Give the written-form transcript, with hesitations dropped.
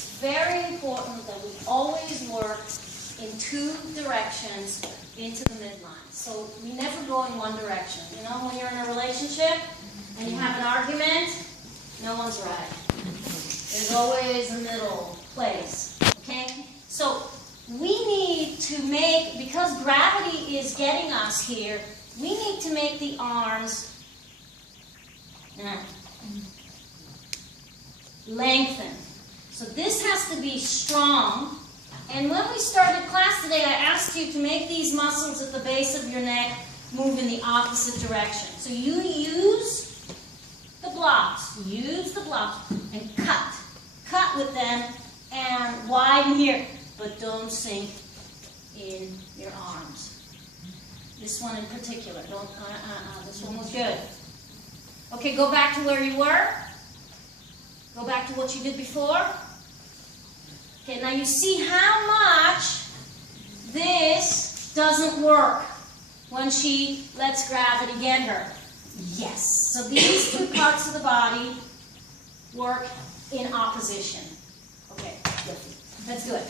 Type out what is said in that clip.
it's very important that we always work in two directions into the midline. So we never go in one direction. You know, when you're in a relationship and you have an argument, no one's right. There's always a middle place, okay? So we need to make, because gravity is getting us here, we need to make the arms lengthen. So this has to be strong. And when we started class today, I asked you to make these muscles at the base of your neck move in the opposite direction. So you use the blocks, and cut. Cut with them and widen here, but don't sink in your arms. This one in particular, don't, this one was good. Okay, go back to where you were. Go back to what you did before. Okay, now you see how much this doesn't work when she lets gravity get her. Yes. So these two parts of the body work in opposition. Okay, good. That's good.